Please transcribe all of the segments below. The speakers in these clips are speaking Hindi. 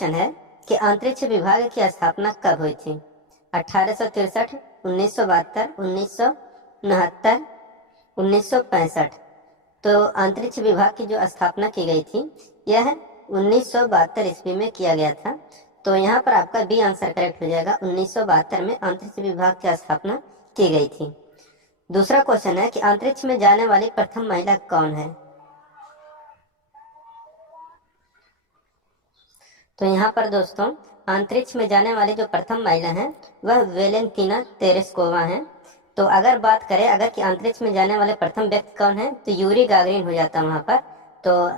क्वेश्चन है कि अंतरिक्ष विभाग की स्थापना कब हुई थी? 1863, 1972, 1969, 1965। तो अंतरिक्ष विभाग की जो स्थापना की गई थी यह 1972 ईस्वी में किया गया था। तो यहाँ पर आपका बी आंसर करेक्ट हो जाएगा। 1972 में अंतरिक्ष विभाग की स्थापना की गई थी। दूसरा क्वेश्चन है कि अंतरिक्ष में जाने वाली प्रथम महिला कौन है? तो यहाँ पर दोस्तों अंतरिक्ष में जाने वाली जो प्रथम महिला है वह वेलेंटीना तेरेस्कोवा है। तो अगर बात करें अगर कि अंतरिक्ष में जाने वाले प्रथम व्यक्ति कौन है तो यूरी गागरिन हो जाता है वहां पर। तो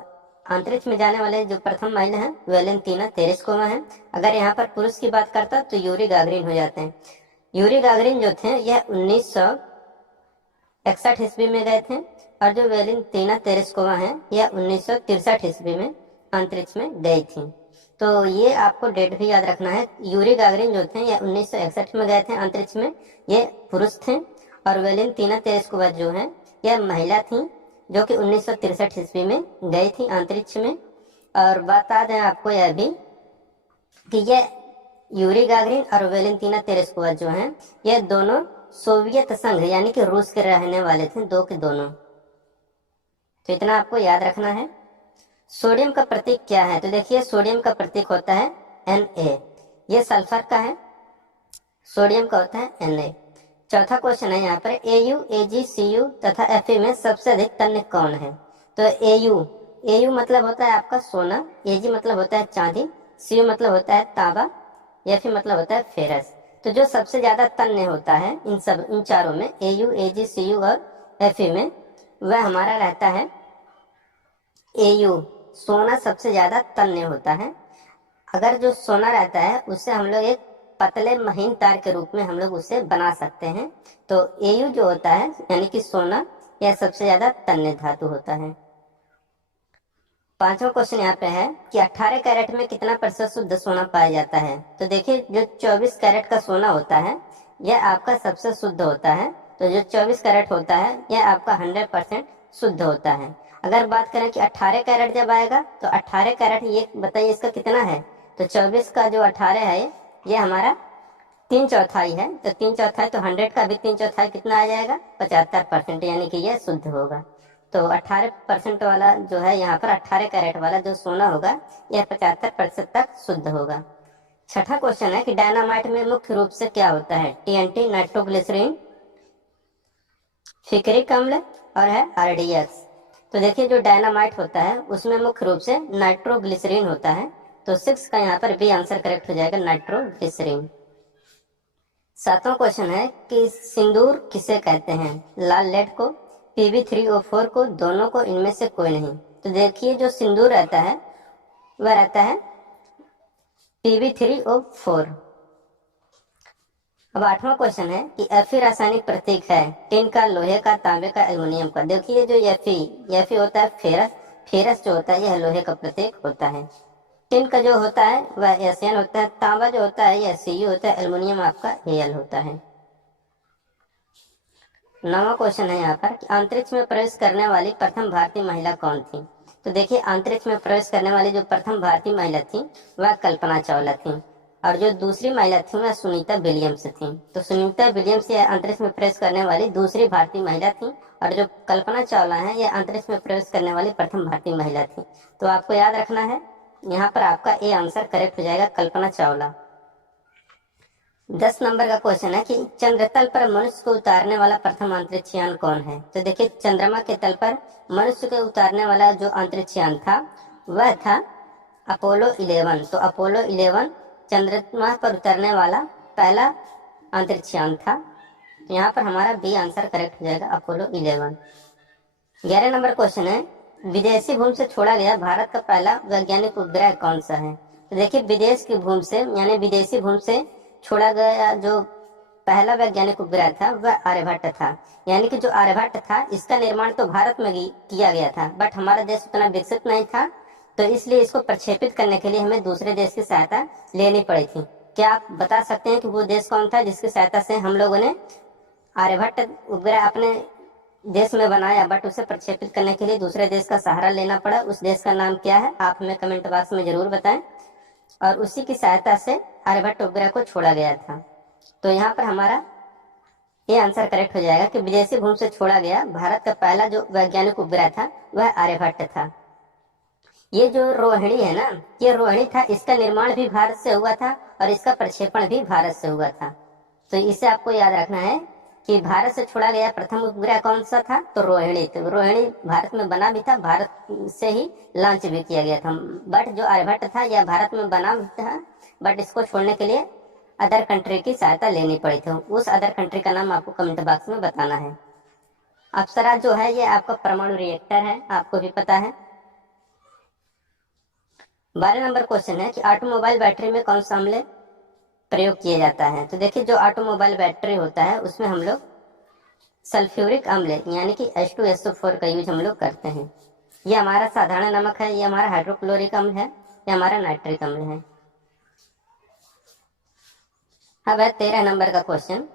अंतरिक्ष में जाने वाले जो प्रथम महिला है वेलेंटीना तेरेस्कोवा है। अगर यहाँ पर पुरुष की बात करता तो यूरी गागरिन हो जाते हैं। यूरी गागरिन जो थे यह 1961 ईस्वी में गए थे और जो वेलेंटीना तेरेस्कोवा है यह 1963 ईस्वी में अंतरिक्ष में गई थी। तो ये आपको डेट भी याद रखना है। यूरी गागरिन जो थे ये 1961 में गए थे अंतरिक्ष में, ये पुरुष थे। और वेलेंटीना तेरेस्कोवा जो है यह महिला थी जो कि 1963 ईस्वी में गई थी अंतरिक्ष में। और बता दें आपको यह भी कि ये यूरी गागरिन और वेलेंटीना तेरेस्कोवा जो हैं ये दोनों सोवियत संघ यानी कि रूस के रहने वाले थे, दो के दोनों। तो इतना आपको याद रखना है। सोडियम का प्रतीक क्या है? तो देखिए सोडियम का प्रतीक होता है Na, ये सल्फर का है। सोडियम का होता है Na। चौथा क्वेश्चन है यहाँ पर Au, Ag, Cu तथा Fe में सबसे अधिक तन्य कौन है? तो Au मतलब होता है आपका सोना, Ag मतलब होता है चांदी, Cu मतलब होता है तांबा, Fe मतलब होता है फेरस। तो जो सबसे ज्यादा तन्य होता है इन चारों में Au, Ag, Cu और Fe में वह हमारा रहता है Au। सोना सबसे ज्यादा तन्य होता है। अगर जो सोना रहता है उससे हम लोग एक पतले महीन तार के रूप में हम लोग उसे बना सकते हैं। तो Au जो होता है यानी कि सोना यह सबसे ज्यादा तन्य धातु होता है। पांचवा क्वेश्चन यहाँ पे है कि 18 कैरेट में कितना प्रतिशत शुद्ध सोना पाया जाता है? तो देखिए जो 24 कैरेट का सोना होता है यह आपका सबसे शुद्ध होता है। तो जो 24 कैरेट होता है यह आपका 100% शुद्ध होता है। अगर बात करें कि 18 कैरेट जब आएगा तो 18 कैरेट ये बताइए इसका कितना है? तो 24 का जो 18 है ये हमारा 3/4 है। तो 3/4 तो 100 का भी 3/4 कितना आ जाएगा? 75%, यानी कि यह शुद्ध होगा। तो 18% वाला जो है यहाँ पर 18 कैरेट वाला जो सोना होगा यह 75% तक शुद्ध होगा। छठा क्वेश्चन है कि डायनामाइट में मुख्य रूप से क्या होता है? TNT, नाइट्रोग्लिसरीन, फिक्रिक अम्ल और है RDX। तो देखिए जो डायनामाइट होता है उसमें मुख्य रूप से नाइट्रोग्लिसरीन होता है। तो 6 का यहाँ पर बी आंसर करेक्ट हो जाएगा, नाइट्रोग्लिसरीन। सातवां क्वेश्चन है कि सिंदूर किसे कहते हैं? लाल लेड को, Pb3O4 को, दोनों को, इनमें से कोई नहीं। तो देखिए जो सिंदूर रहता है वह रहता है Pb3O4। अब आठवां क्वेश्चन है कि Fe रासायनिक प्रतीक है टिन का, लोहे का, तांबे का, एल्युमिनियम का। देखिए जो Fe होता है फेरस, फेरस जो होता है यह लोहे का प्रतीक होता है। टिन का जो होता है वह Sn होता है, तांबा जो होता है यह Cu होता है, एल्युमिनियम आपका Al होता है। नवा क्वेश्चन है यहाँ पर कि अंतरिक्ष में प्रवेश करने वाली प्रथम भारतीय महिला कौन थी? तो देखिए अंतरिक्ष में प्रवेश करने वाली जो प्रथम भारतीय महिला थी वह कल्पना चावला थी और जो दूसरी महिला थी वह सुनीता विलियम्स थी। तो सुनीता विलियम्स यह अंतरिक्ष में प्रवेश करने वाली दूसरी भारतीय महिला थी और जो कल्पना चावला है यह अंतरिक्ष में प्रवेश करने वाली प्रथम भारतीय महिला थी। तो आपको याद रखना है यहाँ पर आपका ए आंसर करेक्ट हो जाएगा, कल्पना चावला। 10 नंबर का क्वेश्चन है कि चंद्रतल पर मनुष्य को उतारने वाला प्रथम अंतरिक्ष यान कौन है? तो देखिए चंद्रमा के तल पर मनुष्य को उतारने वाला जो अंतरिक्ष यान था वह था अपोलो 11। तो अपोलो 11 चंद्रमा पर उतरने वाला पहला अंतरिक्ष यान था। तो यहाँ पर हमारा बी आंसर करेक्ट हो जाएगा, अपोलो 11। 11 नंबर क्वेश्चन है विदेशी भूमि से छोड़ा गया भारत का पहला वैज्ञानिक उपग्रह कौन सा है? तो देखिए विदेश की भूमि से यानी विदेशी भूमि से छोड़ा गया जो पहला वैज्ञानिक उपग्रह था वह आर्यभट्ट था। यानी कि जो आर्यभट्ट था इसका निर्माण तो भारत में किया गया था बट हमारा देश उतना विकसित नहीं था, तो इसलिए इसको प्रक्षेपित करने के लिए हमें दूसरे देश की सहायता लेनी पड़ी थी। क्या आप बता सकते हैं कि वो देश कौन था जिसकी सहायता से हम लोगों ने आर्यभट्ट उपग्रह अपने देश में बनाया बट उसे प्रक्षेपित करने के लिए दूसरे देश का सहारा लेना पड़ा? उस देश का नाम क्या है? आप हमें कमेंट बॉक्स में जरूर बताएं। और उसी की सहायता से आर्यभट्ट उपग्रह को छोड़ा गया था। तो यहाँ पर हमारा ये आंसर करेक्ट हो जाएगा कि विदेशी भूमि से छोड़ा गया भारत का पहला जो वैज्ञानिक उपग्रह था वह आर्यभट्ट था। ये जो रोहिणी है ना, ये रोहिणी था, इसका निर्माण भी भारत से हुआ था और इसका प्रक्षेपण भी भारत से हुआ था। तो इसे आपको याद रखना है कि भारत से छोड़ा गया प्रथम उपग्रह कौन सा था, तो रोहिणी। तो रोहिणी भारत में बना भी था, भारत से ही लॉन्च भी किया गया था। बट जो आर्यभट्ट था यह भारत में बना भी था, बट इसको छोड़ने के लिए अदर कंट्री की सहायता लेनी पड़ी थी। उस अदर कंट्री का नाम आपको कमेंट बॉक्स में बताना है। अप्सरा जो है ये आपका परमाणु रिएक्टर है, आपको भी पता है। 12 नंबर क्वेश्चन है कि ऑटोमोबाइल बैटरी में कौन सा अम्ल प्रयोग किया जाता है। तो देखिए जो ऑटोमोबाइल बैटरी होता है उसमें हम लोग सल्फ्यूरिक अम्ल यानी कि H2SO4 का यूज हम लोग करते हैं। ये हमारा साधारण नमक है, ये हमारा हाइड्रोक्लोरिक अम्ल है, ये हमारा नाइट्रिक अम्ल है। अब है 13 नंबर का क्वेश्चन,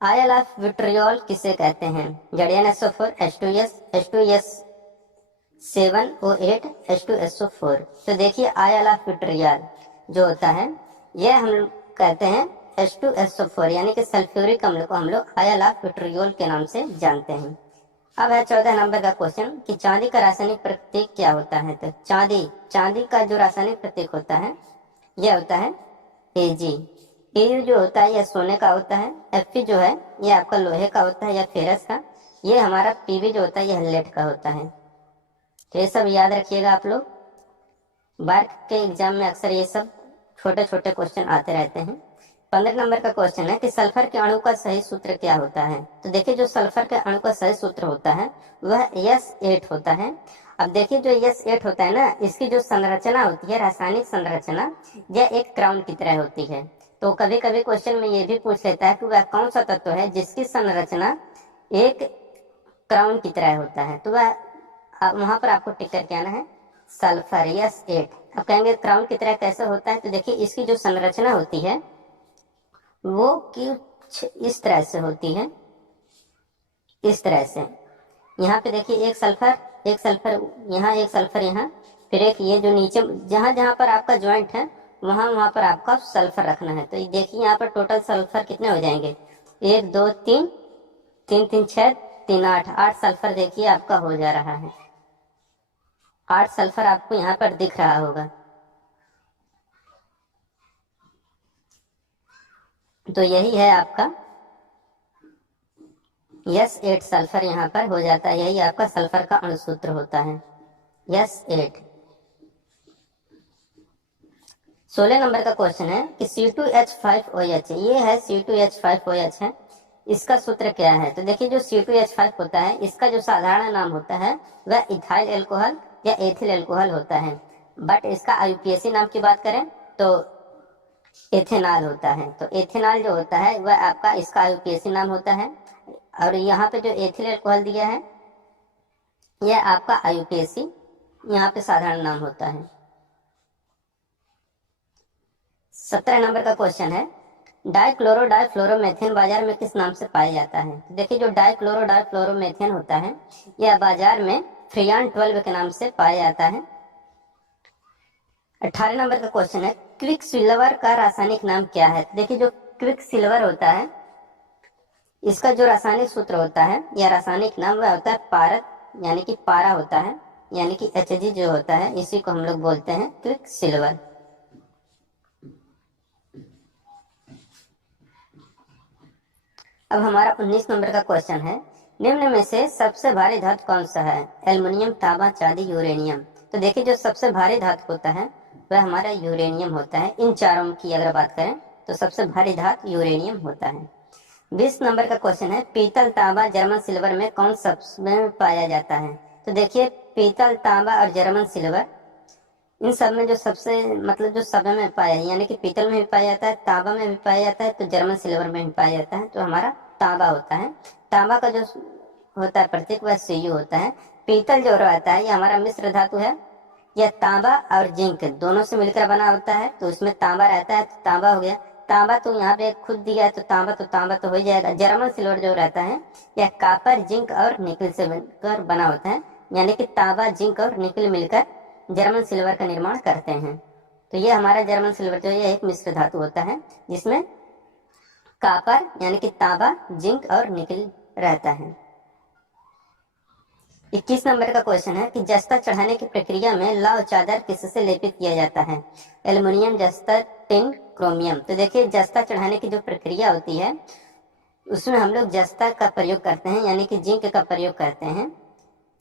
आयल ऑफ विट्रियोल किसे कहते हैं। ZnSO4, H2S, H2S7O8, H2SO4। तो देखिए आयल ऑफ विट्रियोल जो होता है यह हम लोग कहते हैं H2SO4 यानी कि सल्फ्यूरिक अम्ल को हम लोग आयल ऑफ विट्रियोल के नाम से जानते हैं। अब है 14 नंबर का क्वेश्चन कि चांदी का रासायनिक प्रतीक क्या होता है। तो चांदी का जो रासायनिक प्रतीक होता है यह होता है Ag। Au जो होता है यह सोने का होता है, Fe जो है यह आपका लोहे का होता है या फेरस का, ये हमारा Pb जो होता है यह लेड का होता है। तो ये सब याद रखिएगा आप लोग, बार के एग्जाम में अक्सर ये सब छोटे छोटे क्वेश्चन आते रहते हैं। 15 नंबर का क्वेश्चन है कि सल्फर के अणु का सही सूत्र क्या होता है। तो देखिए जो सल्फर के अणु का सही सूत्र होता है वह S8 होता है। अब देखिए जो S8 होता है ना, इसकी जो संरचना होती है, रासायनिक संरचना, यह एक क्राउन की तरह होती है। तो कभी कभी क्वेश्चन में ये भी पूछ लेता है कि वह कौन सा तत्व है जिसकी संरचना एक क्राउन की तरह होता है। तो वह वहां पर आपको टिक करके आना है सल्फर S8। अब कहेंगे क्राउन की तरह कैसे होता है, तो देखिए इसकी जो संरचना होती है वो कुछ इस तरह से होती है, इस तरह से। यहाँ पे देखिए एक सल्फर यहाँ, एक सल्फर यहाँ, फिर एक ये जो नीचे जहां जहां पर आपका ज्वाइंट है वहां वहां पर आपका सल्फर रखना है। तो ये देखिए यहाँ पर टोटल सल्फर कितने हो जाएंगे, 1 2 3, 3 3 6 3 8, 8 सल्फर देखिए आपका हो जा रहा है। 8 सल्फर आपको यहाँ पर दिख रहा होगा। तो यही है आपका S8 सल्फर यहाँ पर हो जाता है, यही आपका सल्फर का अणुसूत्र होता है S8। 16 नंबर का क्वेश्चन है कि C2H5OH, ये है C2H5OH है, इसका सूत्र क्या है। तो देखिए जो C2H5 होता है इसका जो साधारण नाम होता है वह इथाइल एल्कोहल या एथिल एल्कोहल होता है, बट इसका IUPAC नाम की बात करें तो एथेनॉल होता है। तो एथेनॉल जो होता है वह आपका इसका IUPAC नाम होता है, और यहाँ पे जो एथिल अल्कोहल दिया है यह आपका IUPAC यहाँ पे साधारण नाम होता है। 17 नंबर का क्वेश्चन है, डाइक्लोरो डाइफ्लोरोमेथेन बाजार में किस नाम से पाया जाता है। तो देखिए जो डाइक्लोरो डाइफ्लोरोमेथेन होता है यह बाजार में फ्रियान 12 के नाम से पाया जाता है। 18 नंबर का क्वेश्चन है, क्विक सिल्वर का रासायनिक नाम क्या है। तो देखिए जो क्विक सिल्वर होता है इसका जो रासायनिक सूत्र होता है या रासायनिक नाम वह होता है पारद, यानी कि पारा होता है, यानी कि Hg जो होता है इसी को हम लोग बोलते हैं क्विक सिल्वर। अब हमारा 19 नंबर का क्वेश्चन है, निम्न में से सबसे भारी धातु कौन सा है। एल्युमिनियम, तांबा, चांदी, यूरेनियम। तो देखिए जो सबसे भारी धातु होता है वह हमारा यूरेनियम होता है। इन चारों की अगर बात करें तो सबसे भारी धातु यूरेनियम होता है। 20 नंबर का क्वेश्चन है, पीतल, तांबा, जर्मन सिल्वर में कौन सबसे पाया जाता है। तो देखिए पीतल, तांबा और जर्मन सिल्वर इन सब में जो सबसे मतलब जो सब में पाया है, यानी कि पीतल में भी पाया जाता है, तांबा में भी पाया जाता है, तो जर्मन सिल्वर में भी पाया जाता है, तो हमारा तांबा होता है। तांबा का जो होता है प्रतीक वह Cu होता है। पीतल जो रहता है ये हमारा मिश्र धातु है, यह तांबा और जिंक दोनों से मिलकर बना होता है, तो उसमें तांबा रहता है, तो तांबा हो गया। तांबा तो यहाँ पे खुद दिया है तो तांबा तो हो जाएगा। जर्मन सिल्वर जो रहता है यह कॉपर, जिंक और निकल से मिलकर बना होता है, यानी कि तांबा, जिंक और निकल मिलकर जर्मन सिल्वर का निर्माण करते हैं। तो ये हमारा जर्मन सिल्वर जो ये एक मिश्र धातु होता है जिसमें कॉपर यानी कि तांबा, जिंक और निकल रहता है। 21 नंबर का क्वेश्चन है कि जस्ता चढ़ाने की प्रक्रिया में लौह चादर किससे लेपित किया जाता है? एल्युमिनियम, जस्ता, टिन, क्रोमियम। तो देखिए जस्ता चढ़ाने की जो प्रक्रिया होती है उसमें हम लोग जस्ता का प्रयोग करते हैं यानी कि जिंक का प्रयोग करते हैं।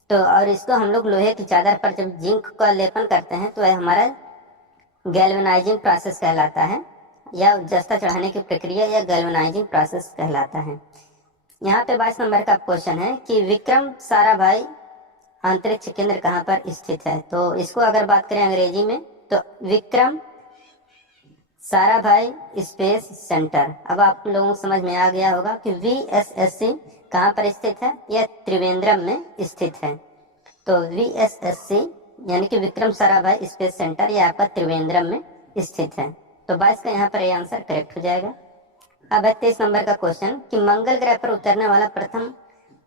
तो और इसको हम लोग लोहे की चादर पर जब जिंक का लेपन करते हैं तो यह हमारा गैल्वेनाइजिंग प्रोसेस कहलाता है, या जस्ता चढ़ाने की प्रक्रिया या गैल्वेनाइजिंग प्रोसेस कहलाता है। यहाँ पे 22 नंबर का क्वेश्चन है कि विक्रम साराभाई अंतरिक्ष केंद्र कहाँ पर स्थित है? तो इसको अगर बात करें अंग्रेजी में तो विक्रम साराभाई स्पेस सेंटर। अब आप लोगों को समझ में आ गया होगा कि VSSC कहाँ पर स्थित है? यह त्रिवेंद्रम में स्थित है। तो VSSC यानी कि विक्रम साराभाई स्पेस सेंटर यह आपका त्रिवेंद्रम में स्थित है। तो 22 का यहाँ पर यह आंसर करेक्ट हो जाएगा। अब है 23 नंबर का क्वेश्चन कि मंगल ग्रह पर उतरने वाला प्रथम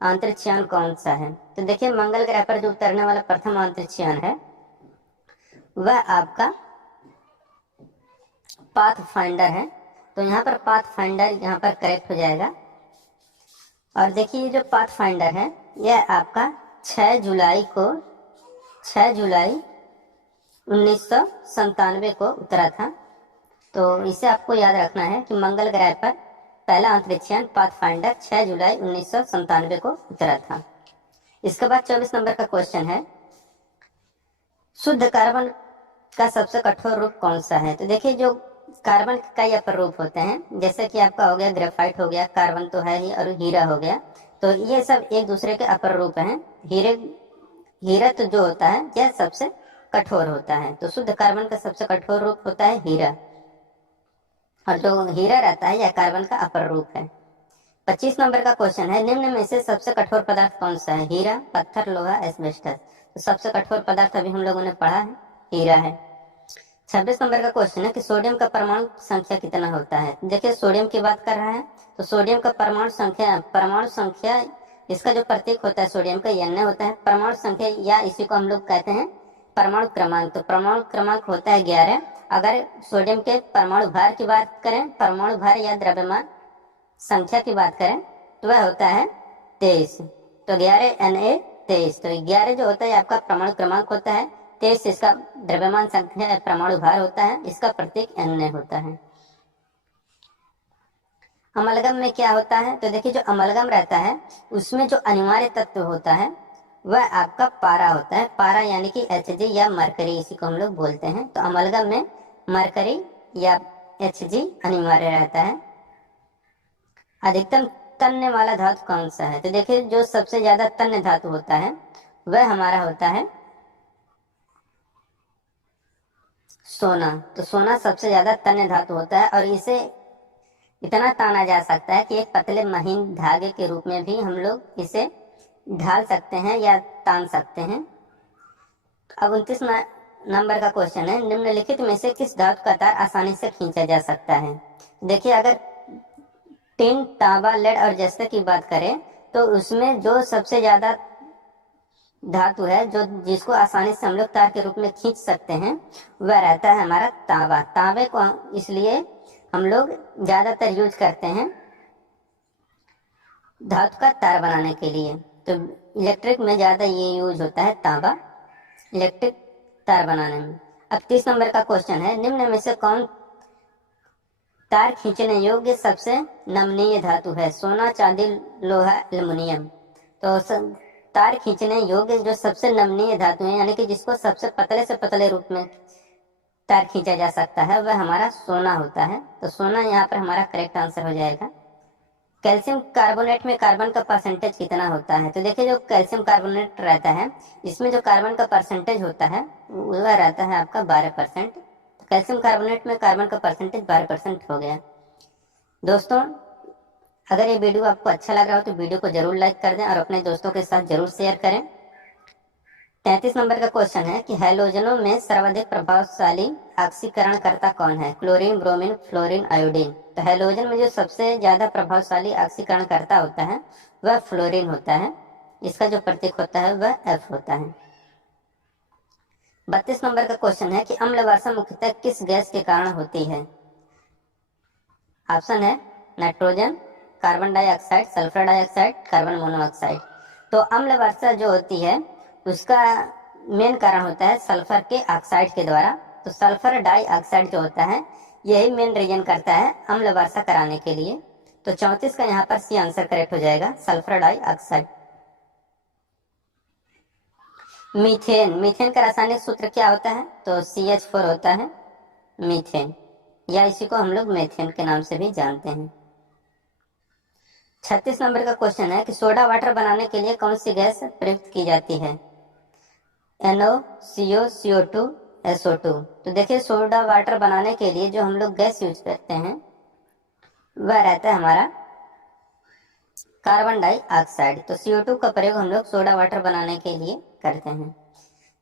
अंतरिक्ष यान कौन सा है? तो देखिए मंगल ग्रह पर जो उतरने वाला प्रथम अंतरिक्ष यान है वह आपका पाथ फाइंडर है। तो यहाँ पर पाथ फाइंडर यहाँ पर करेक्ट हो जाएगा। और देखिए जो पाथ फाइंडर है यह आपका 6 जुलाई 1997 को उतरा था। तो इसे आपको याद रखना है कि मंगल ग्रह पर पहला अंतरिक्ष यान पाथ फाइंडर 6 जुलाई 1997 को उतरा था। इसके बाद 24 नंबर का क्वेश्चन है शुद्ध कार्बन का सबसे कठोर रूप कौन सा है? तो देखिए जो कार्बन के कई अपर रूप होते हैं जैसे कि आपका हो गया ग्रेफाइट हो गया, कार्बन तो है ही, और हीरा हो गया। तो ये सब एक दूसरे के अपर रूप हैं। हीरा तो जो होता है यह सबसे कठोर होता है। तो शुद्ध कार्बन का सबसे कठोर रूप होता है हीरा, और जो हीरा रहता है यह कार्बन का अपर रूप है। 25 नंबर का क्वेश्चन है निम्न में से सबसे कठोर पदार्थ कौन सा है? हीरा, पत्थर, लोहा, एस्बेस्टस। तो सबसे कठोर पदार्थ अभी हम लोगों ने पढ़ा है हीरा है। 26 नंबर का क्वेश्चन है कि सोडियम का परमाणु संख्या कितना होता है? देखिए सोडियम की बात कर रहा है तो सोडियम का परमाणु संख्या इसका जो प्रतीक होता है सोडियम का Na होता है। परमाणु संख्या या इसी को हम लोग कहते हैं परमाणु क्रमांक। तो परमाणु क्रमांक होता है 11। अगर सोडियम के परमाणु भार की बात करें, परमाणु भार या द्रव्यमान संख्या की बात करें तो वह होता है 23। तो 11 Na 23। तो 11 जो होता है आपका परमाणु क्रमांक होता है, 23 इसका द्रव्यमान संख्या परमाणु भार होता है, इसका प्रतीक Na होता है। अमलगम में क्या होता है? तो देखिए जो अमलगम रहता है उसमें जो अनिवार्य तत्व होता है वह आपका पारा होता है। पारा यानी कि Hg या मरकरी, इसी को हम लोग बोलते हैं। तो अमलगम में मरकरी या Hg अनिवार्य रहता है। अधिकतम तन्य वाला धातु कौन सा है? तो देखिए जो सबसे ज्यादा तन्य धातु होता है वह हमारा होता है सोना। तो सोना सबसे ज्यादा तन्य धातु होता है और इसे इतना ताना जा सकता है कि एक पतले महीन धागे के रूप में भी हम लोग इसे ढाल सकते हैं या तान सकते हैं। अब 29 नंबर का क्वेश्चन है निम्नलिखित में से किस धातु का तार आसानी से खींचा जा सकता है? देखिए अगर टिन, तांबा, लेड और जस्ता की बात करें तो उसमें जो सबसे ज्यादा धातु है जो जिसको आसानी से हम लोग तार के रूप में खींच सकते हैं वह रहता है हमारा तांबा। तांबे को इसलिए हम लोग ज्यादातर यूज करते हैं धातु का तार बनाने के लिए। तो इलेक्ट्रिक में ज्यादा ये यूज होता है तांबा इलेक्ट्रिक तार बनाने में। अब 30 नंबर का क्वेश्चन है निम्न में से कौन तार खींचने योग्य सबसे नमनीय धातु है? सोना, चांदी, लोहा, एल्युमिनियम। तो तार खींचने योग्य जो सबसे नमनीय धातु है यानी कि जिसको सबसे पतले से पतले रूप में तार खींचा जा सकता है वह हमारा सोना होता है। तो सोना यहाँ पर हमारा करेक्ट आंसर हो जाएगा। कैल्शियम कार्बोनेट में कार्बन का परसेंटेज कितना होता है? तो देखिए जो कैल्शियम कार्बोनेट रहता है इसमें जो कार्बन का परसेंटेज होता है वह रहता है आपका 12%। तो कैल्शियम कार्बोनेट में कार्बन का परसेंटेज 12% हो गया। दोस्तों अगर ये वीडियो आपको अच्छा लग रहा हो तो वीडियो को जरूर लाइक कर दें और अपने दोस्तों के साथ जरूर शेयर करें। 33 नंबर का क्वेश्चन है कि हैलोजनों में सर्वाधिक प्रभावशाली ऑक्सीकरण करता कौन है? Chlorine, bromine, fluorine, iodine. तो हैलोजन में जो सबसे ज्यादा प्रभावशाली ऑक्सीकरण करता होता है वह फ्लोरीन होता है। इसका जो प्रतीक होता है वह F होता है। 32 नंबर का क्वेश्चन है कि अम्ल वर्षा मुख्यतः किस गैस के कारण होती है। ऑप्शन है nitrogen, carbon dioxide, sulphur dioxide, carbon monoxide. तो अम्ल वर्षा जो होती है उसका मेन कारण होता है सल्फर के ऑक्साइड के द्वारा। तो सल्फर डाइऑक्साइड जो होता है यही मेन रीजन करता है अम्ल वर्षा कराने के लिए। तो 34 का यहाँ पर सी आंसर करेक्ट हो जाएगा, सल्फर डाइऑक्साइड। मीथेन, मीथेन का रासायनिक सूत्र क्या होता है? तो CH4 होता है मीथेन, या इसी को हम लोग मेथेन के नाम से भी जानते हैं। 36 नंबर का क्वेश्चन है कि सोडा वाटर बनाने के लिए कौन सी गैस प्रयुक्त की जाती है। NO, CO, CO2, SO2। तो देखिए सोडा वाटर बनाने के लिए जो हम लोग गैस यूज करते हैं वह रहता है हमारा कार्बन डाइऑक्साइड। तो CO2 का प्रयोग हम लोग सोडा वाटर बनाने के लिए करते हैं।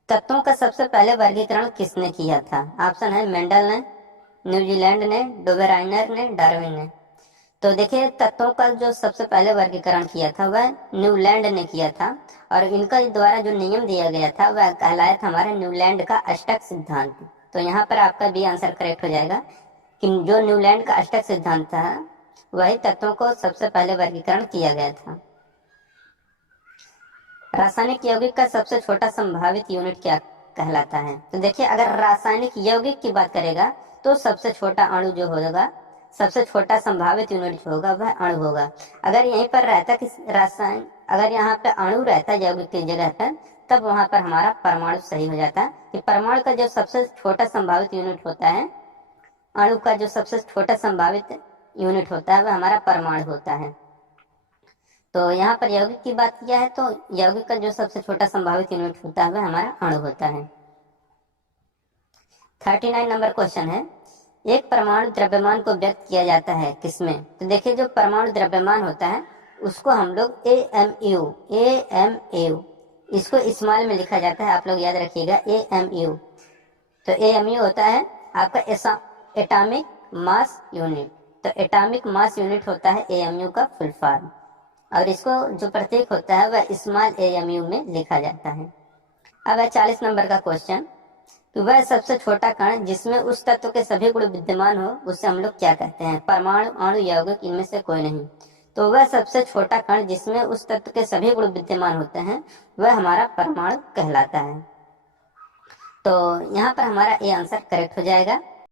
तत्वों का सबसे पहले वर्गीकरण किसने किया था? ऑप्शन है मेंडल ने, न्यूजीलैंड ने, डोबेराइनर ने, डार्विन ने। तो देखिए तत्वों का जो सबसे पहले वर्गीकरण किया था वह न्यूलैंड ने किया था, और इनका द्वारा जो नियम दिया गया था वह कहलाया था हमारे न्यूलैंड का अष्टक सिद्धांत। तो यहाँ पर आपका बी आंसर करेक्ट हो जाएगा कि जो न्यूलैंड का अष्टक सिद्धांत था वही तत्वों को सबसे पहले वर्गीकरण किया गया था। रासायनिक यौगिक का सबसे छोटा संभावित यूनिट क्या कहलाता है? तो देखिए अगर रासायनिक यौगिक की बात करेगा तो सबसे छोटा अणु जो होगा, सबसे छोटा संभावित यूनिट जो होगा वह अणु होगा। अगर यहीं पर रहता कि रासायन, अगर यहाँ पे अणु रहता यौगिक की जगह पर, तब वहां पर हमारा परमाणु सही हो जाता कि परमाणु का जो सबसे छोटा संभावित यूनिट होता है, अणु का जो सबसे छोटा संभावित यूनिट होता है वह हमारा परमाणु होता है। तो यहाँ पर यौगिक की बात किया है तो यौगिक का जो सबसे छोटा संभावित यूनिट होता है वह हमारा अणु होता है। 39 नंबर क्वेश्चन है, एक परमाणु द्रव्यमान को व्यक्त किया जाता है किसमें? तो देखिए जो परमाणु द्रव्यमान होता है उसको हम लोग AMU इसको स्मॉल में लिखा जाता है, आप लोग याद रखिएगा AMU। तो AMU होता है आपका एटॉमिक मास यूनिट। तो एटॉमिक मास यूनिट होता है AMU का फुल फॉर्म, और इसको जो प्रतीक होता है वह स्मॉल AMU में लिखा जाता है। अब है 40 नंबर का क्वेश्चन, तो वह सबसे छोटा कण जिसमें उस तत्व के सभी गुण विद्यमान हो उसे हम लोग क्या कहते हैं? परमाणु, अणु, यौगिक, इनमें से कोई नहीं। तो वह सबसे छोटा कण जिसमें उस तत्व के सभी गुण विद्यमान होते हैं वह हमारा परमाणु कहलाता है। तो यहाँ पर हमारा ए आंसर करेक्ट हो जाएगा।